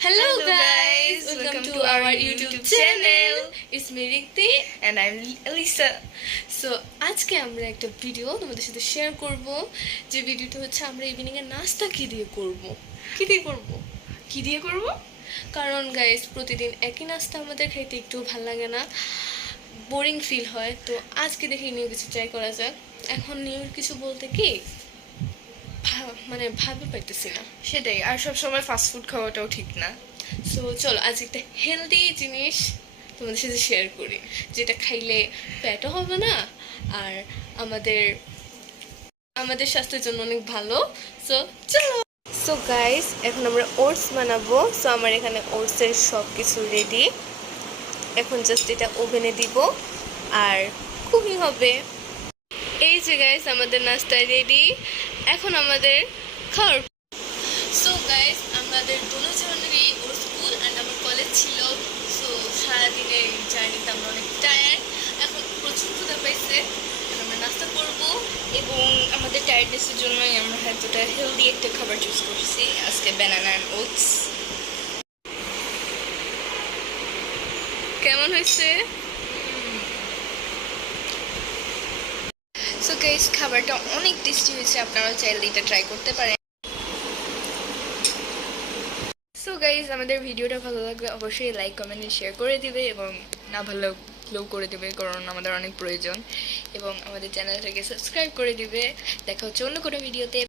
Hello, Hello, guys. guys. Welcome, Welcome to, to our, our YouTube, YouTube channel. It's me Rikti. And I'm Elisa. So আজকে আমরা একটা video তোমাদের সাথে share করব যে ভিডিওটা হচ্ছে আমরা ইভিনিং এর নাস্তা কি দিয়ে করব কি দিয়ে করব কি দিয়ে করব কারণ গাইস প্রতিদিন একই নাস্তা আমাদের খাইতে একটু ভালো লাগে না বোরিং ফিল হয় তো আজকে দেখি নিউ কিছু ট্রাই করা যাক এখন নিউ কিছু বলতে কি মানে ভাবে পাইতেছি না। সেটাই, আর সব সময় ফাস্ট ফুড খাওয়াটাও ঠিক না। সো চলো, আজ একটা হেলদি জিনিস তোমাদের সাথে শেয়ার করি। যেটা খাইলে পেটও হবে না, আর আমাদের আমাদের স্বাস্থ্যের জন্য অনেক ভালো। সো চলো। সো গাইস এখন আমরা ওটস বানাবো। সো আমার এখানে ওটসের সব কিছু রেডি এখন জাস্ট এটা ওভেনে দিব। আর খুবই হবে। এই যে গাইস আমাদের নাস্তা রেডি এখন আমাদের খাওয়ার সো গাইস আমাদের দুজনেরই ওর স্কুল অ্যান্ড আমার কলেজ ছিল। সো সারাদিনের জার্নিতে আমরা অনেক টায়ার্ড এখন প্রচুর ক্ষুধা পাইছে। আমরা নাস্তা করব। এবং আমাদের টায়ার্ডনেসের জন্যই আমরা এতটা হেলদি একটা খাবার চুজ করছি। আজকে ব্যানানা অ্যান্ড ওটস কেমন হয়েছে সো গাইস খাবারটা অনেক টেস্টি হয়েছে আপনারা চাইলে এটা ট্রাই করতে পারেন। সো গাইস আমাদের ভিডিওটা ভালো লাগলে অবশ্যই লাইক কমেন্ট শেয়ার করে দিবে এবং না ভালো লাগলেও করে দেবে, কারণ আমাদের অনেক প্রয়োজন। এবং আমাদের চ্যানেলটাকে সাবস্ক্রাইব করে দিবে। দেখা হচ্ছে অন্য কোনো ভিডিওতে